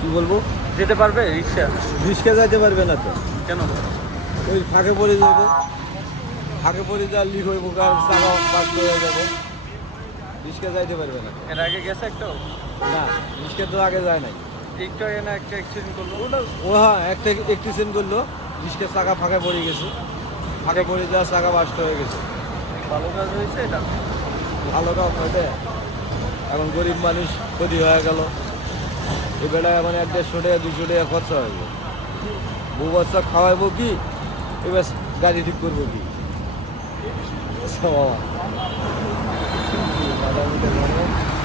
কি বলব? যেতে পারবে? রিক্সা? রিক্সা যাইতে পারবে না তো। কেন? ওই ফাঁকে পড়ে যাব। ফাঁকে পড়ে যা লিক হইব কার চাকা বাদ হয়ে যাব। রিক্সা যাইতে পারবে না। এর আগে গেছে একটা না রিক্সা তো আগে যায় নাই। আগে না একটা অ্যাক্সিডেন্ট করল? ওটা ও হ্যাঁ একটা একটি সেন করল রিক্সা চাকা ফাঁকে পড়ে গেছে। ফাঁকে পড়ে যাওয়া চাকা বাস্ট হয়ে গেছে। ভালো কাজ হয়েছে এটা? ভালো কাম হইতে এখন গরিব মানুষ ক্ষতি হয়ে গেল। এই বেলায় মানে এক দেড়শো টাকা দুশো টাকা খরচা হয়ে গেল। বউ বাচ্চা খাওয়াইবো কি? এবার গাড়ি ঠিক করব কি? বাবা なるほど。